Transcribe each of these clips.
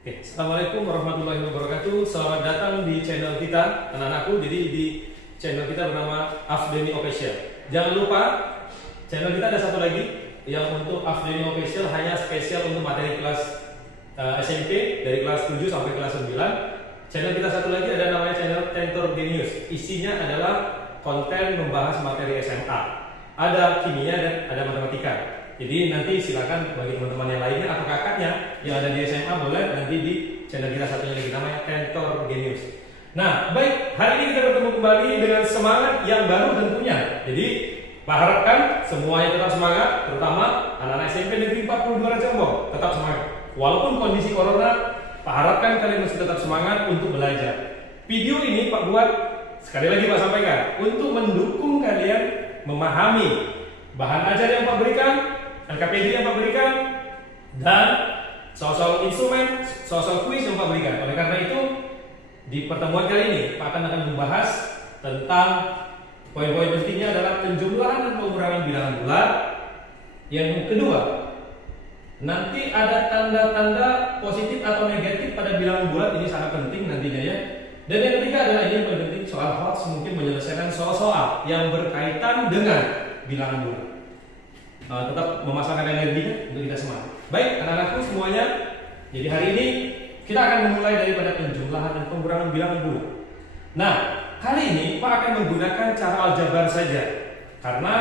Oke, Assalamualaikum warahmatullahi wabarakatuh. Selamat datang di channel kita, anak-anakku. Jadi di channel kita bernama Afdeni Official. Jangan lupa, channel kita ada satu lagi yang untuk Afdeni Official hanya spesial untuk materi kelas SMP dari kelas 7 sampai kelas 9. Channel kita satu lagi ada namanya channel Tentor Genius. Isinya adalah konten membahas materi SMA. Ada kimia dan ada matematika. Jadi nanti silakan bagi teman-teman yang lainnya atau kakaknya yang ada di SMA boleh nanti di channel kita satunya lagi namanya Tentor Genius. Nah, baik, hari ini kita bertemu kembali dengan semangat yang baru tentunya. Jadi, Pak harapkan semuanya tetap semangat, terutama anak-anak SMP Negeri 42 Rajambong tetap semangat. Walaupun kondisi corona, Pak harapkan kalian masih tetap semangat untuk belajar. Video ini Pak buat sekali lagi Pak sampaikan untuk mendukung kalian memahami bahan ajar yang Pak berikan, LKPD yang Pak berikan, dan soal-soal instrumen, soal-soal kuis yang Pak berikan. Oleh karena itu, di pertemuan kali ini, Pak akan membahas tentang poin-poin pentingnya adalah penjumlahan dan pengurangan bilangan bulat. Yang kedua, nanti ada tanda-tanda positif atau negatif pada bilangan bulat, ini sangat penting nantinya ya. Dan yang ketiga adalah ini yang paling penting, soal hoax, mungkin menyelesaikan soal-soal yang berkaitan dengan bilangan bulat. Tetap memasangkan energinya untuk kita semangat. Baik, anak-anakku semuanya. Jadi hari ini kita akan memulai daripada penjumlahan dan pengurangan bilangan bulat. Nah, kali ini Pak akan menggunakan cara aljabar saja, karena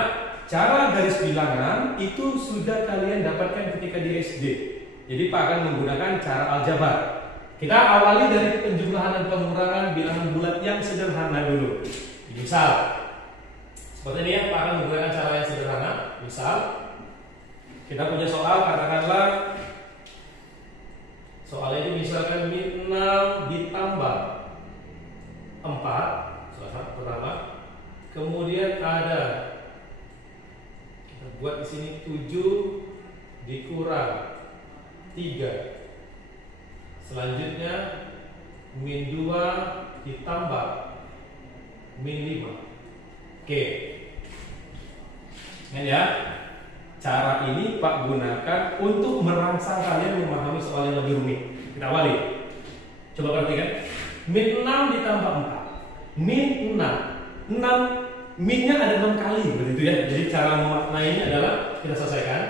cara garis bilangan itu sudah kalian dapatkan ketika di SD. Jadi Pak akan menggunakan cara aljabar. Kita awali dari penjumlahan dan pengurangan bilangan bulat yang sederhana dulu. Misal, seperti ini ya, Pak akan menggunakan cara yang sederhana. Misal, kita punya soal, katakanlah soal ini misalkan min 6 ditambah 4, soal pertama. Kemudian ada, kita buat di sini 7 dikurang 3. Selanjutnya min 2 ditambah min 5. Oke. Ya, cara ini Pak gunakan untuk merangsang kalian memahami soal yang lebih rumit. Kita awali. Coba perhatikan. Min 6 ditambah 4. Min 6. Minnya ada 6 kali, begitu ya. Jadi cara memaknainya adalah kita selesaikan.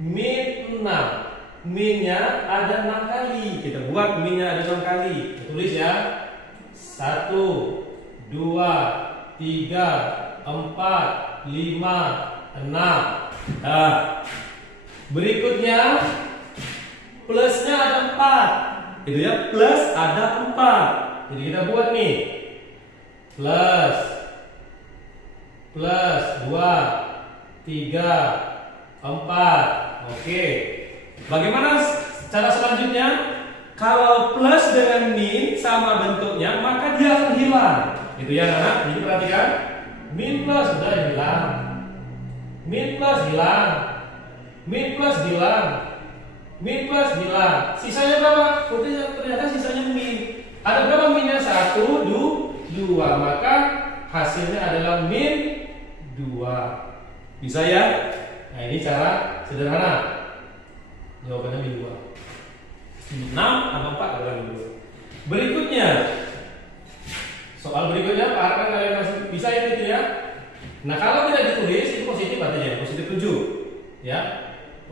Min 6. Minnya ada 6 kali. Kita buat minnya ada 6 kali. Kita tulis ya. 1, 2, 3, 4, 5, 6. Nah, berikutnya plusnya ada 4. Gitu ya, plus ada 4. Jadi kita buat nih. Plus 2, 3, 4. Oke. Bagaimana cara selanjutnya? Kalau plus dengan min sama bentuknya, maka dia akan hilang. Gitu ya, anak. Jadi perhatikan. Min plus sudah hilang. Min plus hilang. Min plus hilang. Min plus hilang. Sisanya berapa? Ternyata sisanya min. Ada berapa minnya? 1, 2. Maka hasilnya adalah min 2. Bisa ya? Nah, ini cara sederhana. Jawabannya min 2. 6 tambah 4 adalah min 2. Berikutnya, soal berikutnya Pak harapkan kalian masih bisa itu ya. Nah, kalau tidak ditulis itu positif artinya positif 7. Ya.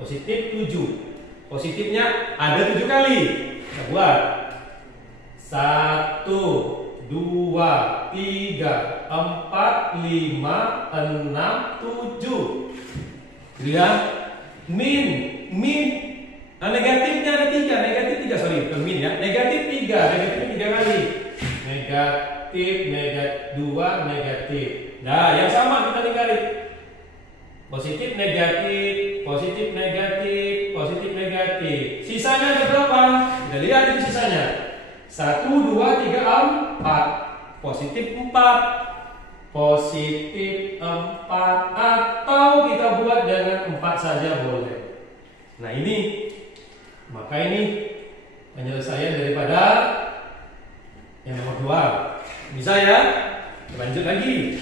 Positif 7. Positifnya ada 7 kali. Kita buat 1, 2, 3, 4, 5, 6, 7. Lihat. Min. Nah, negatifnya ada 3. Negatif 3, sorry, bukan min ya. Negatif 3. Negatifnya 3 kali. Negatif 2, negatif. Nah, yang sama kita dikali. Positif, negatif, positif, negatif, positif, negatif. Sisanya ada berapa? Kita lihat itu sisanya. 1, 2, 3, 4. Positif 4. Positif 4. Atau kita buat dengan 4 saja boleh. Nah, ini. Maka ini penyelesaian daripada yang nomor 2. Bisa ya? Lanjut lagi.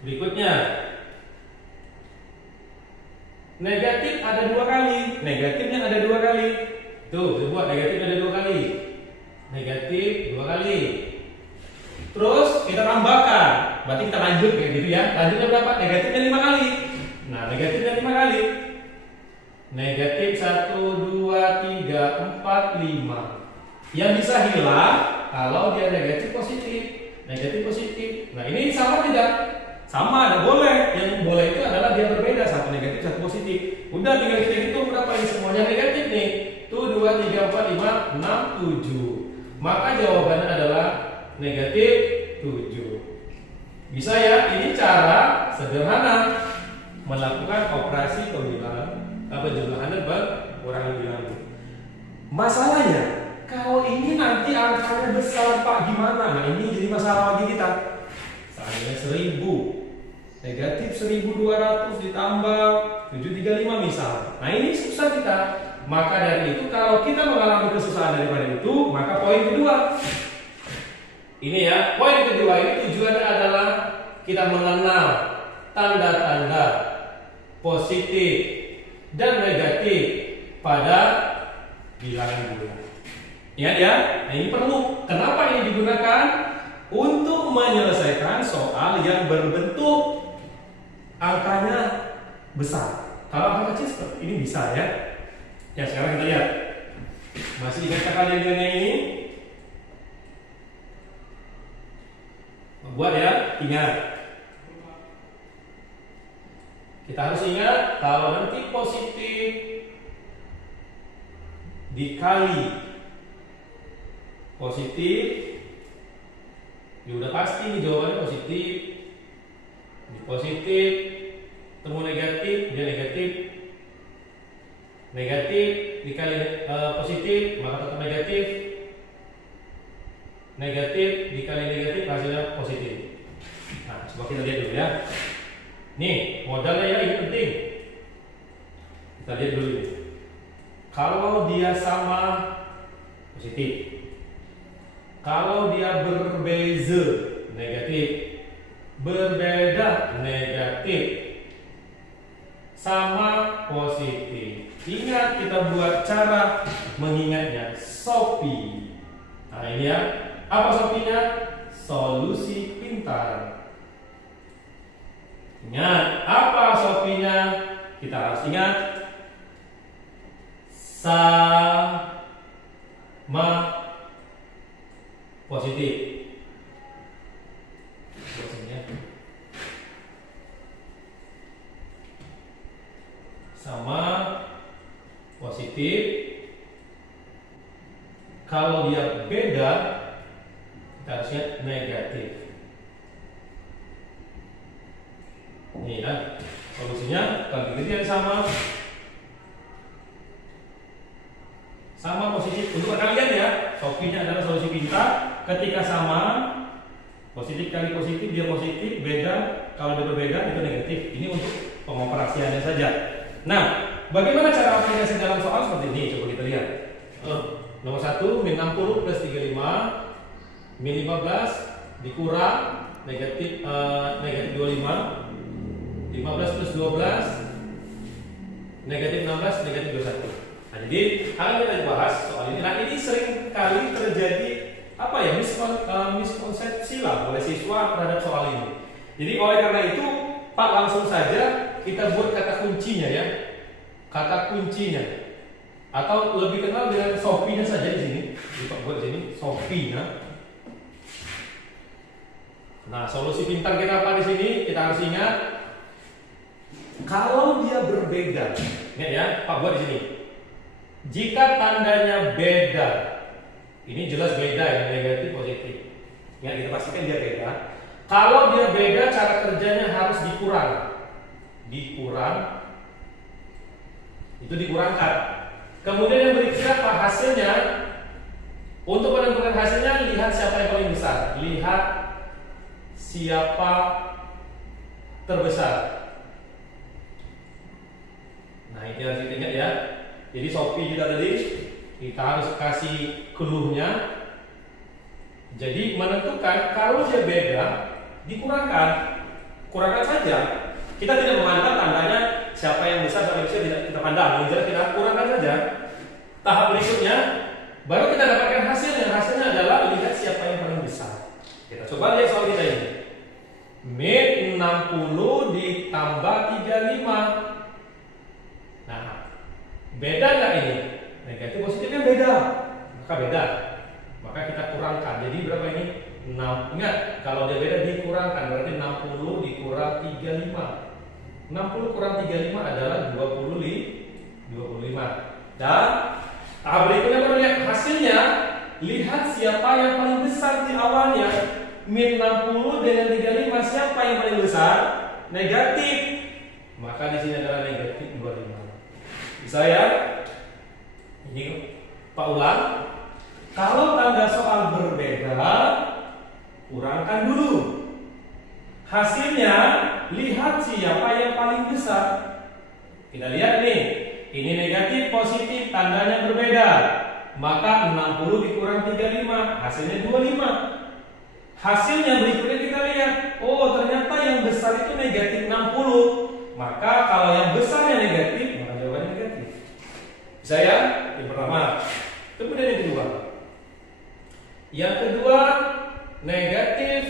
Berikutnya. Negatif ada 2 kali. Negatifnya ada 2 kali. Tuh, buat negatif ada 2 kali. Negatif 2 kali. Terus kita tambahkan. Berarti kita lanjut kayak gitu ya. Lanjutnya berapa? Negatifnya 5 kali. Nah, negatifnya 5 kali. Negatif 1, 2, 3, 4, 5. Yang bisa hilang kalau dia negatif positif. Negatif positif. Nah, ini sama tidak? Sama, ada boleh. Yang boleh itu adalah dia berbeda, satu negatif, satu positif. Udah tinggal kita hitung berapa ini semuanya negatif nih. Tuh 2, 3, 4, 5, 6, 7. Maka jawabannya adalah negatif 7. Bisa ya? Ini cara sederhana melakukan operasi penjumlahan dan pengurangan bilangan. Masalahnya, kalau ini nanti angkanya besar Pak, gimana? Nah, ini jadi masalah bagi kita. Seandainya 1000, negatif 1200 ditambah 735 misal. Nah, ini susah kita. Maka dari itu kalau kita mengalami kesusahan daripada itu, maka poin kedua. Ini ya, poin kedua ini tujuannya adalah kita mengenal tanda-tanda positif dan negatif pada bilangan bulan. Ingat ya, nah ini perlu. Kenapa ini digunakan? Untuk menyelesaikan soal yang berbentuk angkanya besar. Kalau angka kecil seperti ini bisa ya. Ya, sekarang kita lihat. Masih ingat kalian dengan ini? Buat ya, ingat. Kita harus ingat kalau nanti positif dikali positif, ya udah pasti nih jawabannya positif. Di positif temu negatif, dia negatif. Negatif dikali positif, maka tetap negatif. Negatif dikali negatif hasilnya positif. Nah, coba kita lihat dulu ya. Nih, modalnya ya, ini penting. Kita lihat dulu nih. Kalau dia sama positif. Kalau dia berbeza negatif. Berbeda negatif. Sama positif. Ingat kita buat cara mengingatnya, SOPI. Nah, ini ya. Apa SOPI-nya? Solusi pintar. Ingat, apa SOPI-nya? Kita harus ingat sama positif. Sama positif. Kalau dia beda, kita harusnya negatif. Ini ya solusinya. Kalau dia sama positif. Untuk kalian ya, SOPI-nya adalah solusi pintar. Ketika sama positif kali positif, dia positif. Beda, kalau dia berbeda itu negatif. Ini untuk pengoperasiannya saja. Nah, bagaimana cara aplikasi dalam soal seperti ini? Coba kita lihat. Nomor 1, min 60 plus 35, min 15 dikurang negatif 25, 15 plus 12 negatif 16, negatif 21. Nah, jadi akan kita bahas soal ini. Nah, ini sering kali terjadi apa ya, miskonsepsi lah oleh siswa terhadap soal ini. Jadi oleh karena itu, Pak, langsung saja kita buat kata kuncinya ya. Kata kuncinya. Atau lebih kenal dengan SOPI-nya saja di sini. Kita buat di sini SOPI-nya. Nah, solusi pintar kita apa di sini? Kita harus ingat kalau dia berbeda. Ingat ya, Pak buat di sini. Jika tandanya beda, ini jelas beda ya, negatif positif. Ingat, kita pastikan dia beda. Kalau dia beda, cara kerjanya harus dikurang. Itu dikurangkan. Kemudian yang berikutnya apa hasilnya? Untuk menentukan hasilnya, lihat siapa yang paling besar. Lihat siapa terbesar. Nah, ini harus diingat ya. Jadi SOPI kita tadi, kita harus kasih clue-nya. Jadi menentukan kalau dia beda, dikurangkan. Kurangkan saja. Kita tidak memandang tandanya siapa yang besar, siapa yang kecil, tidak kita pandang. Yang jelas kita kurangkan saja. tahap berikutnya baru kita dapatkan hasilnya. Hasilnya adalah lihat siapa yang paling besar. Kita coba lihat soal kita ini. Min 60 ditambah 35. Nah, beda nggak ini? Negatif positifnya beda. Maka beda. Maka kita kurangkan. Jadi berapa ini? 6. Ingat, kalau dia beda dikurangkan, berarti 60 dikurang 35. 60 kurang 35 adalah 25. Dan tahap berikutnya baru lihat hasilnya. Lihat siapa yang paling besar di awalnya. Min 60 dengan 35, siapa yang paling besar? Negatif. Maka di sini adalah negatif 25. Bisa ya? Ini Pak ulang. Kalau tanda soal berbeda, kurangkan dulu. Hasilnya, lihat siapa yang paling besar. Kita lihat nih, ini negatif, positif, tandanya berbeda. Maka 60 dikurang 35, hasilnya 25. Hasilnya berikutnya kita lihat, oh ternyata yang besar itu negatif 60. Maka kalau yang besarnya negatif, maka jawabannya negatif. Bisa ya? Yang pertama. Kemudian yang kedua. Yang kedua, negatif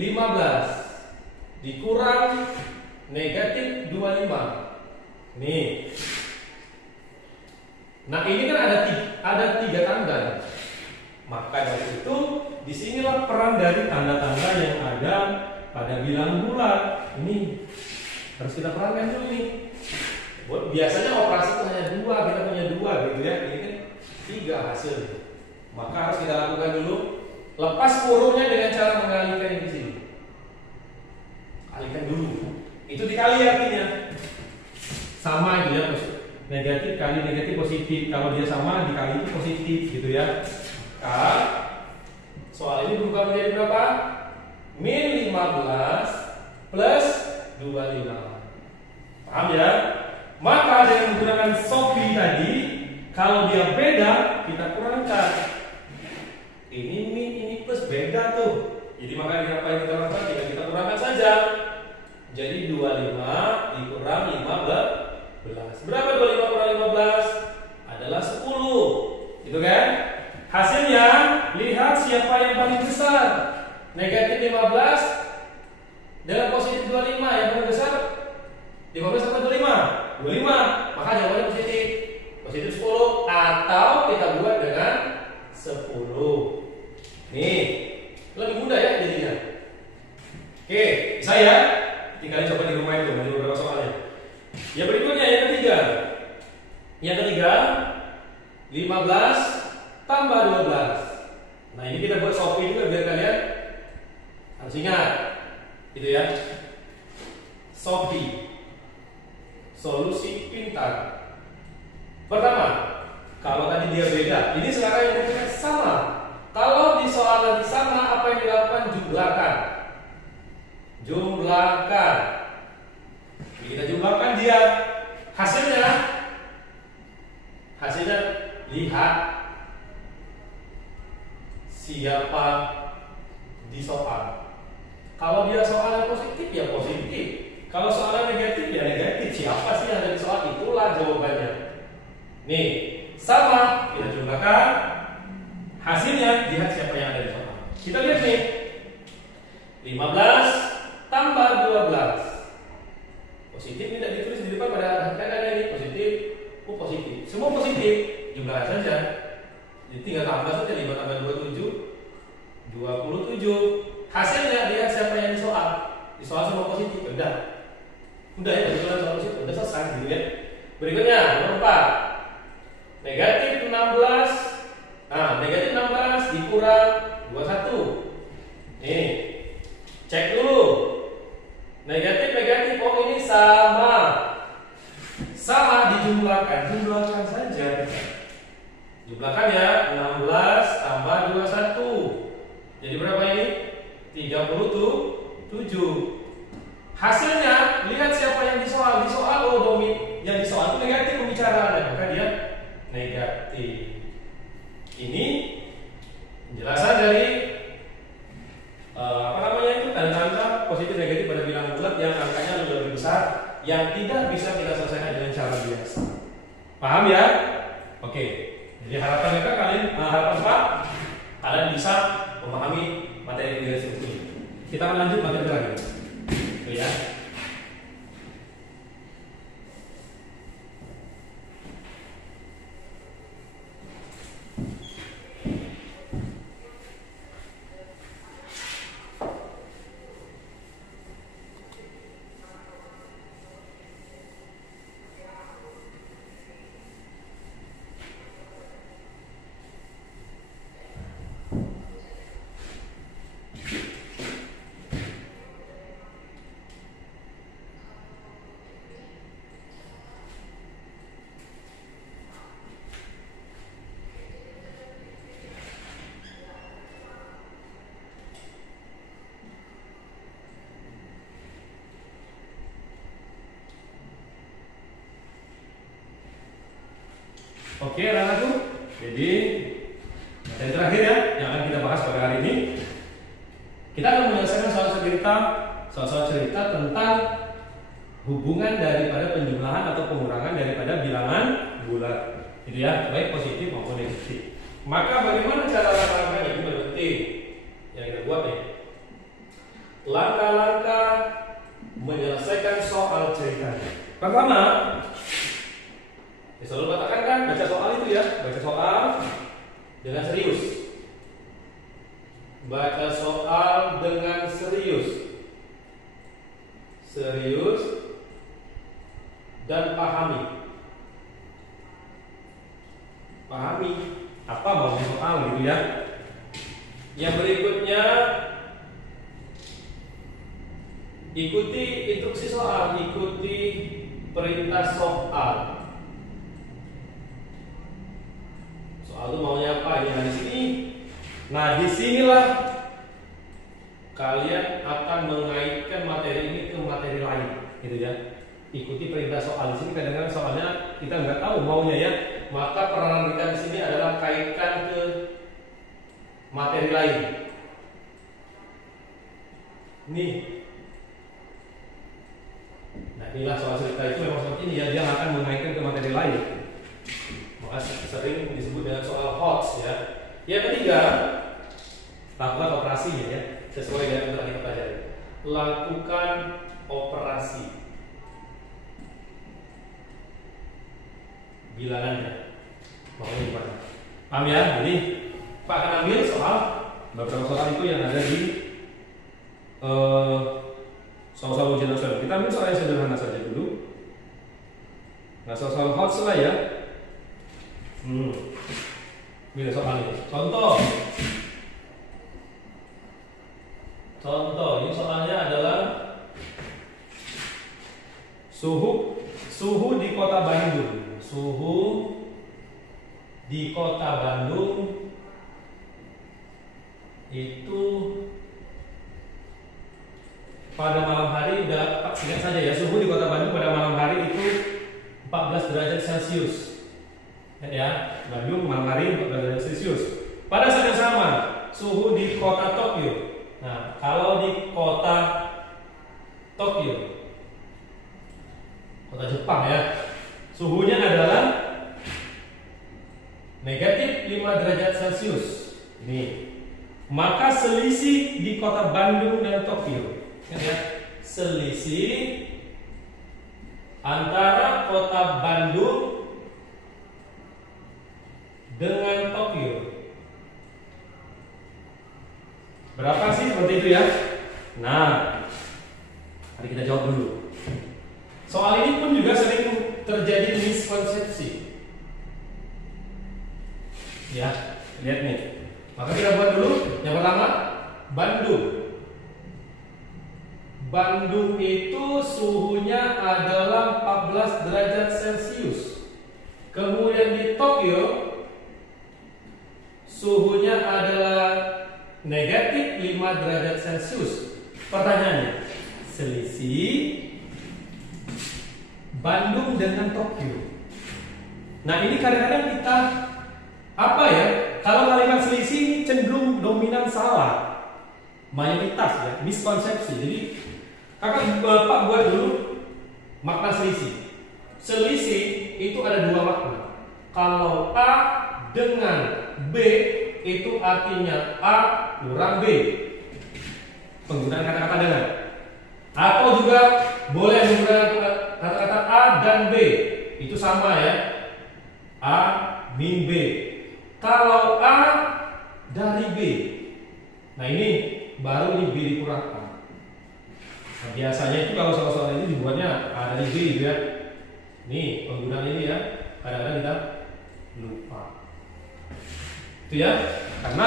15 dikurang negatif 25. Nih. Nah ini kan ada tiga tanda. Maka dari itu disinilah peran dari tanda-tanda yang ada pada bilangan bulat. Ini harus kita perankan dulu nih. Biasanya operasi itu hanya 2, kita punya 2 gitu ya. Ini kan 3 hasilnya. Maka harus kita lakukan dulu. Lepas kurungnya dengan cara mengalihkan di sini. Alihkan dulu. Itu dikali artinya. Sama gitu ya. Negatif kali negatif positif. Kalau dia sama dikali itu positif gitu ya. Maka soal ini berubah menjadi berapa? Min 15 plus 25. Paham ya? Maka dengan menggunakan Shopee tadi, kalau dia beda kita kurangkan. Ini min, ini plus, beda tuh. Jadi maka apa yang kita lakukan? Tinggal kita kurangkan saja. Jadi 25 dikurang 15. Berapa 25 kurang 15? Adalah 10. Gitu kan? Hasilnya, lihat siapa yang paling besar. Negatif 15 dengan positif 25. Yang paling besar 15 atau 25? 25. Maka jawabannya positif. Positif 10. Atau kita buat dengan 10. Nih, lebih mudah ya jadinya. Oke, bisa ya? Tinggal coba di rumah itu, ada beberapa soalnya. Yang berikutnya, yang ketiga. Yang ketiga, 15 tambah 12. Nah ini kita buat Shopee juga biar kalian harus ingat. Gitu ya. Shopee, solusi pintar. Pertama, kalau tadi dia beda, ini sekarang yang kita sama. Kalau di soal lagi sama, apa yang dilakukan? Jumlahkan. Jumlahkan. Kita jumlahkan dia. Hasilnya lihat siapa di soal. Kalau dia soalnya positif ya positif. Kalau soalnya negatif ya negatif. Siapa sih yang ada di soal? Itulah jawabannya. Nih, sama kita jumlahkan. Hasilnya lihat siapa yang ada di soal. Kita lihat nih. 15 tambah 12. Positif tidak ditulis di depan pada ada ini positif. Positif. Semua positif. Jumlahkan saja. Jadi tinggal tambah saja 5 tambah 27 27. Hasilnya lihat siapa yang di soal. Di soal semua positif. Udah ya, betul soal positif. Udah selesai gitu ya. Berikutnya nomor 4. Negatif 16. Nah, negatif 16 dikurang 21. Nih. Cek dulu. Negatif oh ini sama. Sama dijumlahkan. Jumlahkan saja. Jumlahkan ya, 16 tambah 21. Jadi berapa ini? 37. Hasilnya, lihat siapa yang di soal. Di soal yang di soal itu negatif pembicaraannya, maka dia negatif. Ini penjelasan dari tanda-tanda positif negatif pada bilangan bulat yang angkanya lebih besar, yang tidak bisa kita selesaikan dengan cara biasa. Paham ya? Oke. bisa memahami materi yang seperti ini. Kita akan lanjut materi lagi. Oke ya. Oke, anak-anakku. Jadi materi terakhir ya yang akan kita bahas pada hari ini. Kita akan menyelesaikan soal cerita tentang hubungan daripada penjumlahan atau pengurangan daripada bilangan bulat. Gitu ya, baik positif maupun negatif. Maka bagaimana cara langkah-langkahnya itu penting yang kita buat nih. Langkah-langkah menyelesaikan soal cerita. Pertama, selalu katakan kan baca soal itu ya, baca soal dengan serius. Baca soal dengan serius. Serius dan pahami. Pahami apa maunya soal gitu ya. Yang berikutnya, ikuti instruksi soal, ikuti perintah soal. Soal itu maunya apa? Ya di sini. Nah, disinilah kalian akan mengaitkan materi ini ke materi lain, gitu ya. Ikuti perintah soal. Di sini kadang-kadang soalnya kita nggak tahu maunya ya. Maka peranan kita di sini adalah kaitkan ke materi lain. Nih. Nah, inilah soal cerita itu memang seperti ini ya. Dia akan mengaitkan ke materi lain. Maka sering disebut dengan soal HOTS ya. Yang ketiga, lakukan operasinya ya, sesuai dengan yang telah kita pelajari. Lakukan operasi bilangannya. Maunya gimana? Paham ya? Jadi Pak akan ambil soal beberapa soal itu yang ada di soal-soal ujian nasional. Kita ambil soal yang sederhana saja dulu. Nah, soal HOTS lah ya. Bila soal ini. Contoh, ini soalnya adalah suhu di Kota Bandung. Suhu di Kota Bandung itu pada malam hari, udah ingat saja ya, suhu di Kota Bandung pada malam hari itu 14 derajat Celcius. Ya, Bandung malam hari 14 derajat Celcius. Pada saat yang sama, suhu di Kota Tokyo. Nah, kalau di Kota Tokyo, kota Jepang ya, suhunya adalah negatif 5 derajat Celcius. Ini. Maka selisih di Kota Bandung dan Tokyo, ya, selisih antara Kota Bandung dengan Tokyo. Berapa sih seperti itu ya? Nah, mari kita jawab dulu. Soal ini pun juga sering terjadi miskonsepsi. Ya, lihat nih. Maka kita buat dulu. Yang pertama, Bandung. Bandung itu suhunya adalah 14 derajat Celcius. Kemudian di Tokyo suhunya adalah negatif 5 derajat Celcius. Pertanyaannya, selisih Bandung dengan Tokyo. Nah, ini kadang-kadang kita apa ya? Kalau kalimat selisih ini cenderung dominan salah, mayoritas ya, miskonsepsi. Jadi kakak bapak buat dulu makna selisih. Selisih itu ada dua makna. Kalau A dengan B itu artinya A kurang B. Penggunaan kata-kata dengan. Atau juga boleh menggunakan kata-kata A dan B. Itu sama ya. A min B. Kalau A dari B. Nah ini baru ini B dikurang A. Nah, biasanya itu kalau soal-soal ini dibuatnya A dari B gitu ya. Nih penggunaan ini ya. Kadang-kadang kita lupa. Itu ya. Karena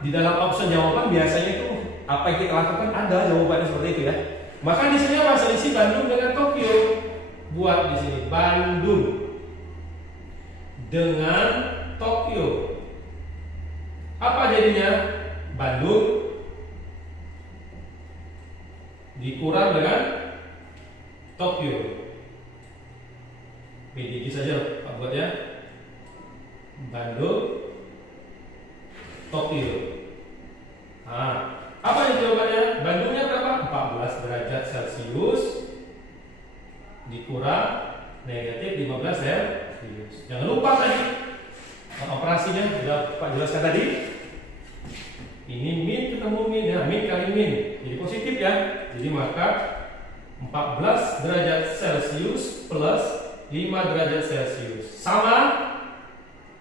di dalam option jawaban biasanya itu apa yang kita lakukan ada jawabannya seperti itu ya. Maka di sini apa selisih Bandung dengan Tokyo? Buat di sini Bandung dengan Tokyo. Apa jadinya? Bandung dikurang dengan Tokyo. PDG saja Pak buat ya. Bandung Tokyo. Nah, apa yang jawabannya? Bandungnya berapa? 14 derajat Celcius dikurang negatif 15 Celcius. Jangan lupa tadi operasinya sudah Pak jelaskan tadi. Ini min ketemu min ya, min kali min. Jadi positif ya. Jadi maka 14 derajat Celcius plus 5 derajat Celcius sama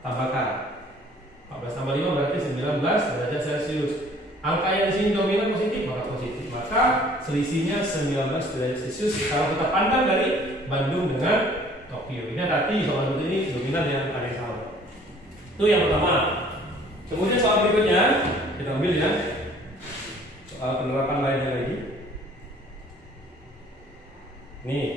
tambahkan 14 tambah 5 berarti 19 derajat Celcius. Angka yang di sini dominan positif maka positif. Maka selisihnya 19 derajat Celcius kalau kita pandang dari Bandung dengan Tokyo. Ini hati soal ini dominan yang ada yang sama. Itu yang pertama. Kemudian soal berikutnya kita ambil ya. Soal penerapan lainnya lagi. Nih.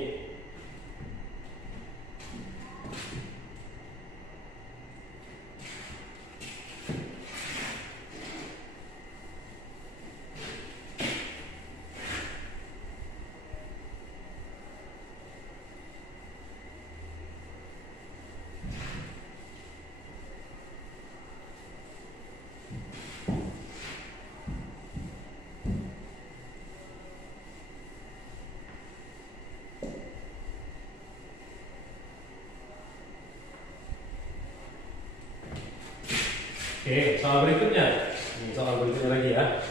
Oke, soal berikutnya. Ini soal berikutnya lagi ya.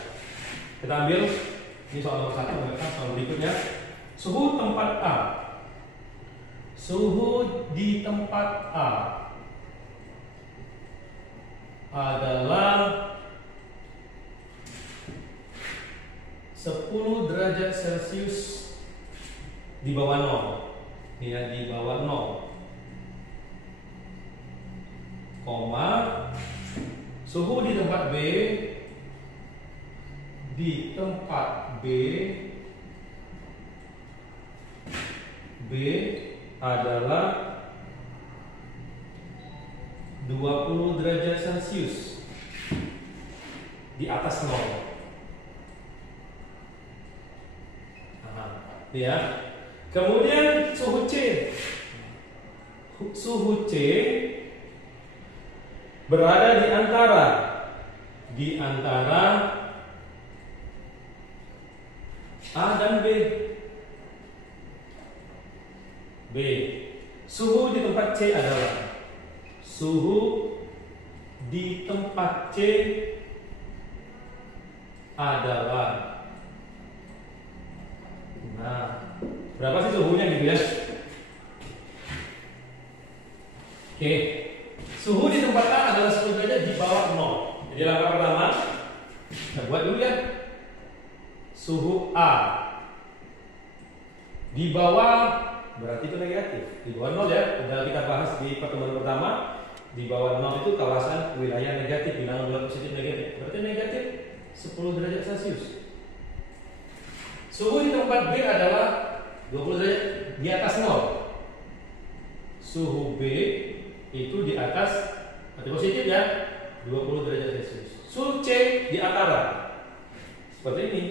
Kita ambil ini soal nomor 1, soal berikutnya. Suhu tempat A. Suhu di tempat A adalah 10 derajat Celcius di bawah 0. Ini ya, di bawah 0. Koma suhu di tempat B adalah 20 derajat Celcius di atas 0. Ya. Kemudian suhu C. Suhu C berada di antara A dan B. Suhu di tempat C adalah nah, berapa sih suhunya gitu ya? Oke. Suhu di tempat A adalah 10 derajat di bawah 0. Jadi langkah pertama kita buat dulu ya. Suhu A di bawah berarti itu negatif. Di bawah 0 ya. Sudah kita bahas di pertemuan pertama. Di bawah 0 itu kawasan wilayah negatif, bilangan bulat positif negatif. Berarti negatif 10 derajat Celcius. Suhu di tempat B adalah 20 derajat di atas 0. Suhu B itu di atas berarti positif ya, 20 derajat Celcius. Suhu C di antara seperti ini.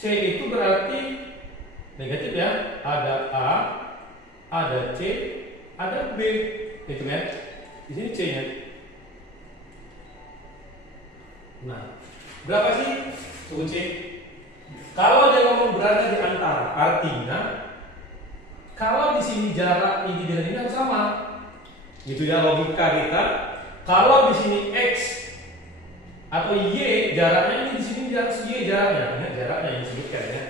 C itu berarti negatif ya, ada A, ada C, ada B, gitu kan? Di sini C-nya. Nah, berapa sih suhu C? Kalau dia ngomong berada di antara, artinya kalau di sini jarak ini dengan ini harus sama. Gitu ya logika kita. Kalau di sini X atau Y jaraknya ini di sini harus Y jaraknya. Ingat jaraknya yang disebutkan ya.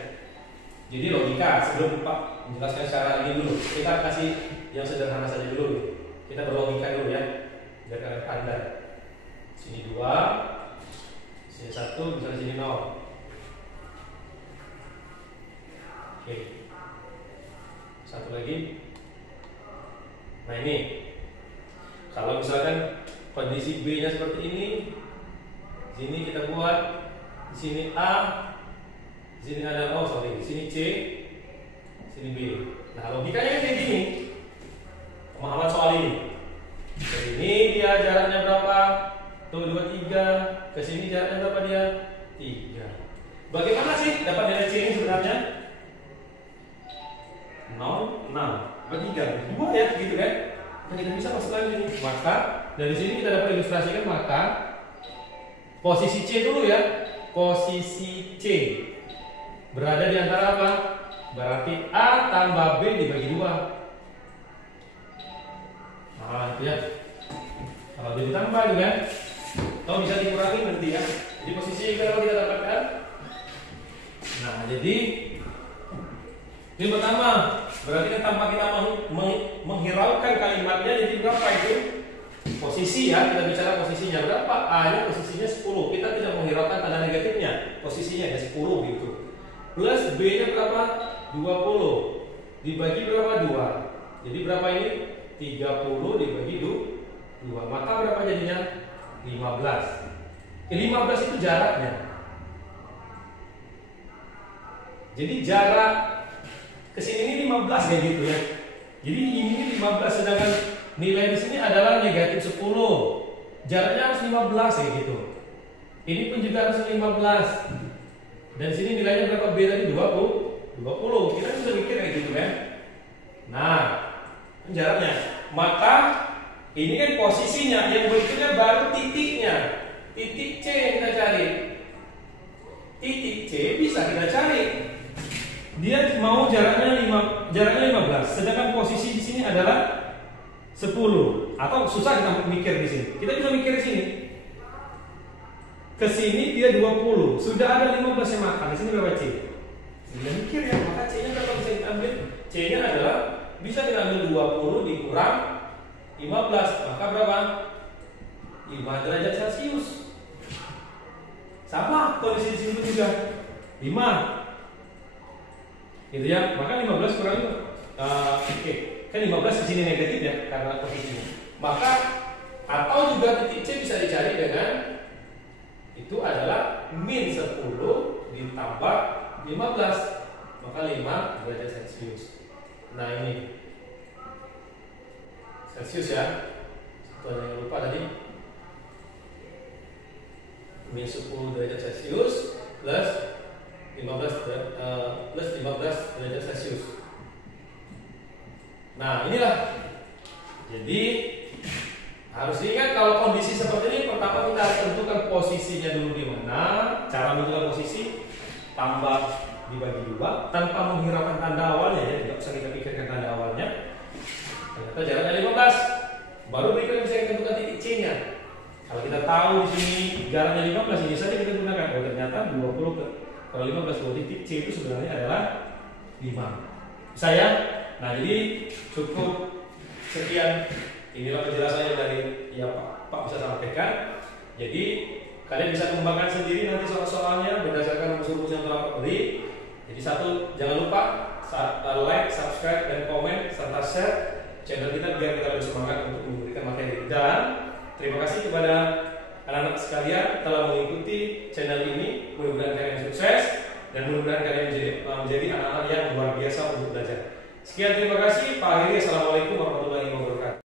Jadi logika sebelum Pak menjelaskan secara ini dulu, kita kasih yang sederhana saja dulu. Kita berlogika dulu ya, biar kalian pandai. Sini 2, sini 1, misalnya sini 0. Oke. Satu lagi. Nah ini, kalau misalkan kondisi B-nya seperti ini, sini kita buat, di sini A, di sini ada di sini C, di sini B. Nah logikanya kayak gini, pemahaman soal ini. Dari ini dia jaraknya berapa? Tuh 2, 3. Ke sini jaraknya berapa dia? 3. Bagaimana sih dapat nilai C ini sebenarnya? 0, 6, 3, 2 ya, gitu kan? Nah, kita bisa masuk lagi nih. Maka dari sini kita dapat ilustrasikan, maka posisi C dulu ya. Posisi C berada di antara apa? Berarti A tambah B dibagi 2. Nah, itu ya. Kalau dia ditambah juga kan? Atau bisa dikurangi nanti ya. Jadi posisi kalau kita dapatkan. Nah, jadi ini pertama, berarti kan tanpa kita menghiraukan kalimatnya, jadi berapa itu? Posisi ya, kita bicara posisinya berapa? A-nya posisinya 10. Kita tidak menghiraukan tanda negatifnya. Posisinya ada 10 gitu. Plus B-nya berapa? 20. Dibagi berapa? 2. Jadi berapa ini? 30 dibagi 2. Maka berapa jadinya? 15. 15 itu jaraknya. Jadi jarak kesini ini 15 kayak gitu ya. Jadi ini 15, sedangkan nilai di sini adalah negatif 10. Jaraknya harus 15 kayak gitu. Ini pun juga harus 15. Dan sini nilainya berapa? B tadi 20. Kita bisa mikir kayak gitu kan. Nah, jaraknya. Maka ini kan posisinya, yang berikutnya baru titiknya. Titik C yang kita cari. Titik C bisa kita cari. Dia mau jaraknya 15, sedangkan posisi di sini adalah 10. Atau susah kita mikir di sini. Kita bisa mikir di sini. Ke sini dia 20. Sudah ada 15 yang makan. Di sini berapa C? Sudah mikir ya, maka C-nya berapa bisa diambil? C-nya adalah bisa diambil 20 dikurang 15. Maka berapa? 5 derajat Celcius. Sama kondisi di sini juga 5. Gitu ya, maka 15 kurang 5. Oke. Kan 15 di sini negatif ya karena posisinya. Maka atau juga titik C bisa dicari dengan itu adalah min 10 ditambah 15. Maka 5 derajat Celcius. Nah ini Celcius ya. Satu yang lupa tadi. Min 10 derajat Celcius plus 15 derajat Celcius. Nah inilah. Jadi harus diingat kalau kondisi seperti ini, pertama kita harus tentukan posisinya dulu di mana. Cara menentukan posisi, tambah dibagi 2 tanpa menghiraukan tanda awalnya ya. Tidak usah kita pikirkan tanda awalnya. Ternyata jaraknya 15. Baru berikutnya bisa kita tentukan titik C-nya. Kalau kita tahu di sini jaraknya 15, ini saja kita gunakan. Oh ternyata 20 kalau 15 titik C itu sebenarnya adalah 5. Bisa ya? Nah jadi cukup sekian. Inilah penjelasannya dari ya Pak bisa sampaikan. Jadi kalian bisa kembangkan sendiri nanti soal-soalnya berdasarkan rumus-rumus yang telah Pak beri. Jadi satu, jangan lupa like, subscribe, dan komen serta share channel kita biar kita lebih semangat untuk memberikan materi. Dan terima kasih kepada anak-anak sekalian telah mengikuti channel ini. Mudah-mudahan kalian sukses dan mudah-mudahan kalian menjadi anak-anak yang luar biasa untuk belajar. Sekian, terima kasih. Pak akhiri, assalamualaikum warahmatullahi wabarakatuh.